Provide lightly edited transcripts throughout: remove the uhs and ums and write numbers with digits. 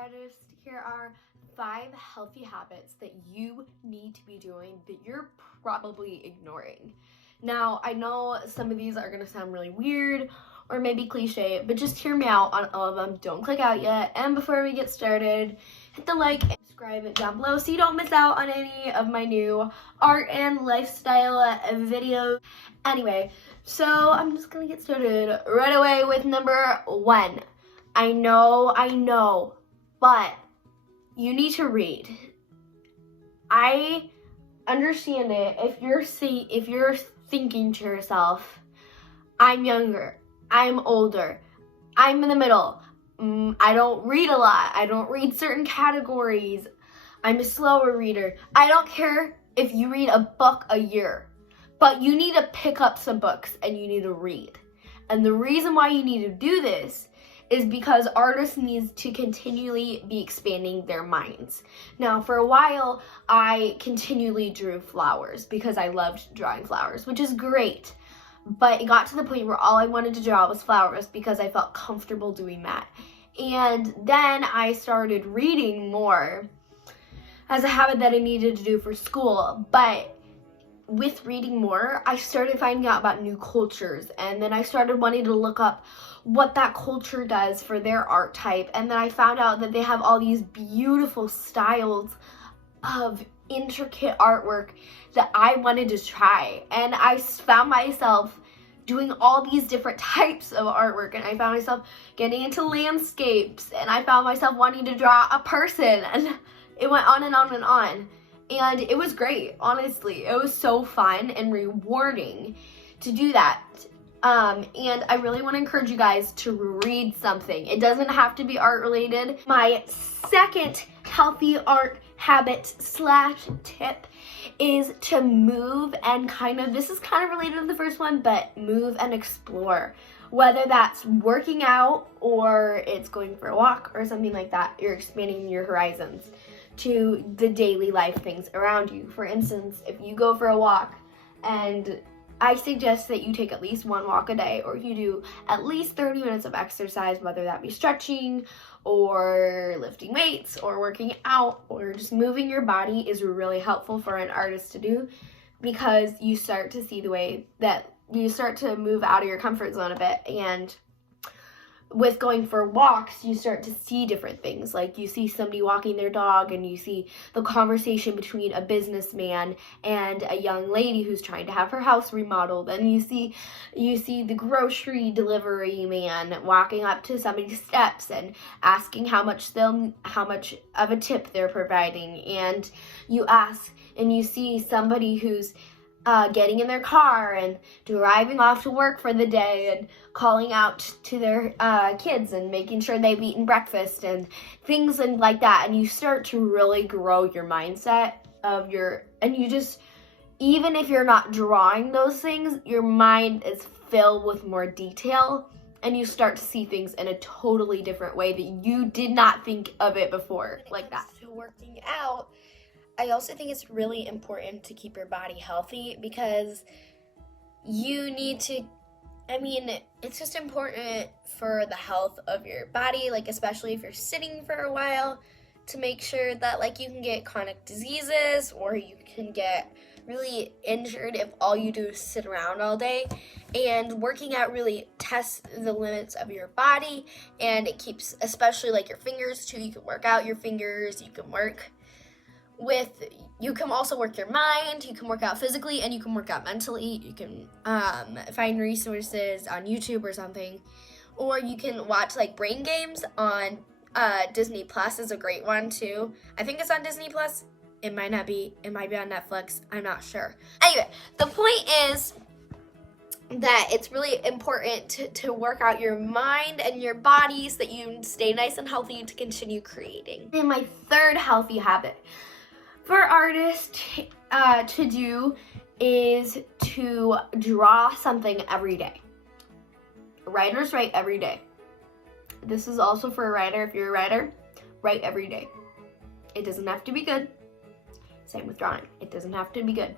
artist, here are 5 healthy habits that you need to be doing that you're probably ignoring. Now, I know some of these are going to sound really weird or maybe cliche, but just hear me out on all of them. Don't click out yet. And before we get started, hit the like and subscribe down below so you don't miss out on any of my new art and lifestyle videos. Anyway, so I'm just going to get started right away with number 1. I know, but you need to read. I understand it if you're thinking to yourself, I'm younger, I'm older, I'm in the middle, I don't read a lot, I don't read certain categories, I'm a slower reader. I don't care if you read a book a year, but you need to pick up some books and you need to read. And the reason why you need to do this is because artists need to continually be expanding their minds. Now, for a while, I continually drew flowers because I loved drawing flowers, which is great. But it got to the point where all I wanted to draw was flowers because I felt comfortable doing that. And then I started reading more as a habit that I needed to do for school. But with reading more, I started finding out about new cultures, and then I started wanting to look up what that culture does for their art type, and then I found out that they have all these beautiful styles of intricate artwork that I wanted to try, and I found myself doing all these different types of artwork, and I found myself getting into landscapes, and I found myself wanting to draw a person, and it went on and on and on. And it was great, honestly. It was so fun and rewarding to do that. And I really want to encourage you guys to read something. It doesn't have to be art related. My second healthy art habit / tip is to move and this is kind of related to the first one, but move and explore. Whether that's working out or it's going for a walk or something like that, you're expanding your horizons to the daily life things around you. For instance, if you go for a walk, and I suggest that you take at least 1 walk a day, or you do at least 30 minutes of exercise, whether that be stretching or lifting weights or working out or just moving your body, is really helpful for an artist to do, because you start to see the way that you start to move out of your comfort zone a bit. And with going for walks, you start to see different things. Like you see somebody walking their dog, and you see the conversation between a businessman and a young lady who's trying to have her house remodeled, and you see the grocery delivery man walking up to somebody's steps and asking how much of a tip they're providing, and you see somebody who's getting in their car and driving off to work for the day and calling out to their kids and making sure they've eaten breakfast and things like that. And you start to really grow your mindset even if you're not drawing those things, your mind is filled with more detail, and you start to see things in a totally different way that you did not think of it before like that. So working out, I also think it's really important to keep your body healthy, because you need to, it's just important for the health of your body, like especially if you're sitting for a while, to make sure that you can get chronic diseases, or you can get really injured if all you do is sit around all day. And working out really tests the limits of your body, and it keeps, especially your fingers too. You can work out your fingers, you can also work your mind, you can work out physically, and you can work out mentally. You can find resources on YouTube or something, or you can watch Brain Games on Disney Plus is a great one too. I think it's on Disney Plus. It might not be. It might be on Netflix. I'm not sure. Anyway, the point is that it's really important to work out your mind and your body so that you stay nice and healthy to continue creating. And my third healthy habit for artists to do is to draw something every day. Writers write every day. This is also for a writer. If you're a writer, write every day. It doesn't have to be good. Same with drawing. It doesn't have to be good.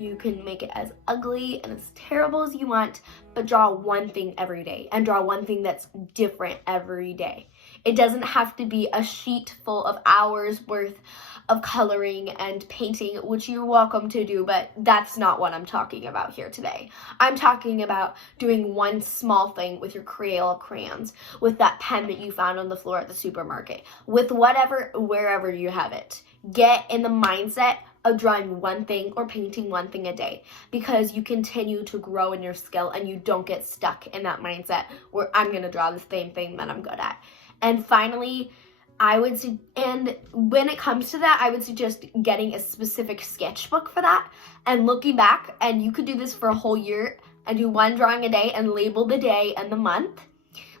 You can make it as ugly and as terrible as you want, but draw one thing every day, and draw one thing that's different every day. It doesn't have to be a sheet full of hours worth of coloring and painting, which you're welcome to do, but that's not what I'm talking about here today. I'm talking about doing one small thing with your Crayola crayons, with that pen that you found on the floor at the supermarket, with whatever, wherever you have it. Get in the mindset of drawing one thing or painting one thing a day, because you continue to grow in your skill and you don't get stuck in that mindset where I'm going to draw the same thing that I'm good at. And finally, and when it comes to that, I would suggest getting a specific sketchbook for that and looking back, and you could do this for a whole year and do one drawing a day and label the day and the month.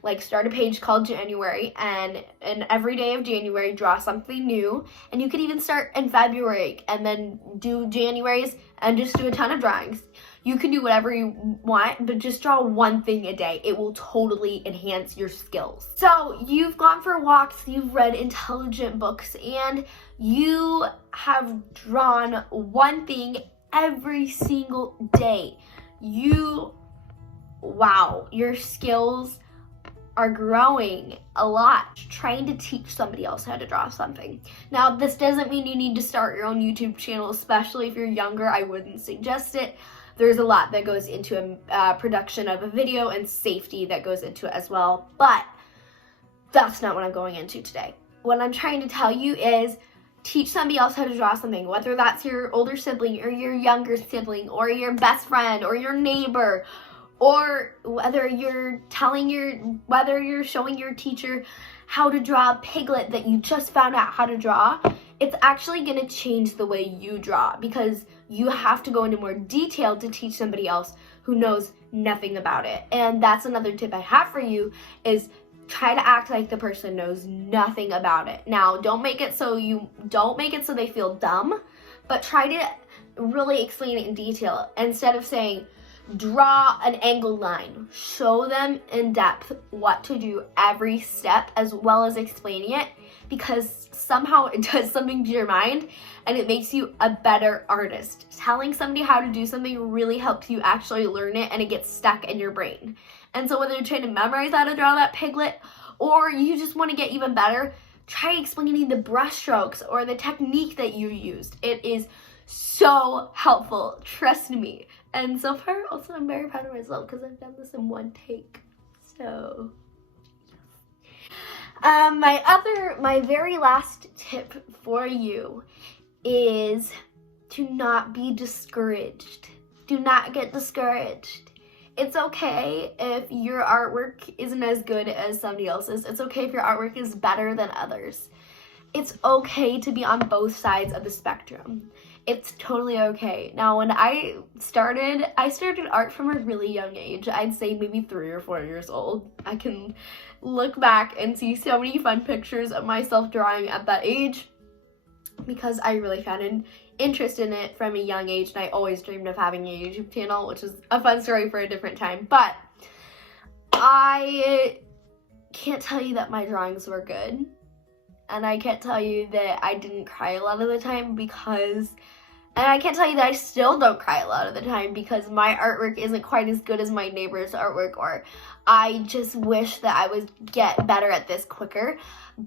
Like, start a page called January, and every day of January draw something new. And you could even start in February and then do January's and just do a ton of drawings. You can do whatever you want, but just draw one thing a day. It will totally enhance your skills. So you've gone for walks, you've read intelligent books, and you have drawn one thing every single day. Wow, your skills are growing a lot. Trying to teach somebody else how to draw something. Now, this doesn't mean you need to start your own YouTube channel, especially if you're younger. I wouldn't suggest it. There's a lot that goes into a production of a video and safety that goes into it as well, but that's not what I'm going into today. What I'm trying to tell you is teach somebody else how to draw something, whether that's your older sibling or your younger sibling or your best friend or your neighbor, or whether you're showing your teacher how to draw a piglet that you just found out how to draw. It's actually going to change the way you draw, because you have to go into more detail to teach somebody else who knows nothing about it. And that's another tip I have for you, is try to act like the person knows nothing about it. Now, don't make it so they feel dumb, but try to really explain it in detail. Instead of saying, draw an angled line, show them in depth what to do every step, as well as explaining it, because somehow it does something to your mind and it makes you a better artist. Telling somebody how to do something really helps you actually learn it, and it gets stuck in your brain. And so whether you're trying to memorize how to draw that piglet, or you just want to get even better, try explaining the brush strokes or the technique that you used. It is so helpful, trust me. And so far, also, I'm very proud of myself because I've done this in one take. So, my very last tip for you is to not be discouraged. Do not get discouraged. It's okay if your artwork isn't as good as somebody else's. It's okay if your artwork is better than others. It's okay to be on both sides of the spectrum. It's totally okay. Now, when I started art from a really young age. I'd say maybe 3 or 4 years old. I can look back and see so many fun pictures of myself drawing at that age, because I really found an interest in it from a young age, and I always dreamed of having a YouTube channel, which is a fun story for a different time. But I can't tell you that my drawings were good. And I can't tell you that I didn't cry a lot of the time, and I can't tell you that I still don't cry a lot of the time, because my artwork isn't quite as good as my neighbor's artwork, or I just wish that I would get better at this quicker.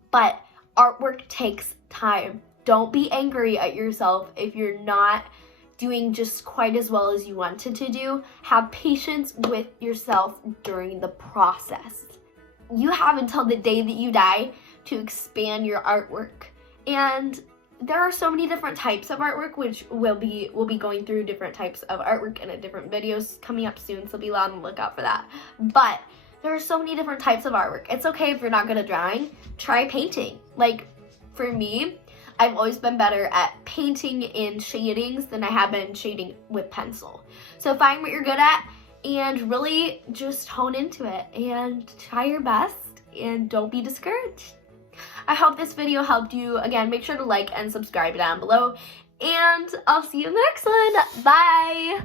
But artwork takes time. Don't be angry at yourself if you're not doing just quite as well as you wanted to do. Have patience with yourself during the process. You have until the day that you die to expand your artwork. And there are so many different types of artwork, which we'll be going through different types of artwork in a different videos coming up soon, so be on the lookout for that. But there are so many different types of artwork. It's okay if you're not good at drawing. Try painting. Like, for me, I've always been better at painting in shadings than I have been shading with pencil. So find what you're good at and really just hone into it and try your best, and don't be discouraged. I hope this video helped you. Again, make sure to like and subscribe down below, and I'll see you in the next one. Bye!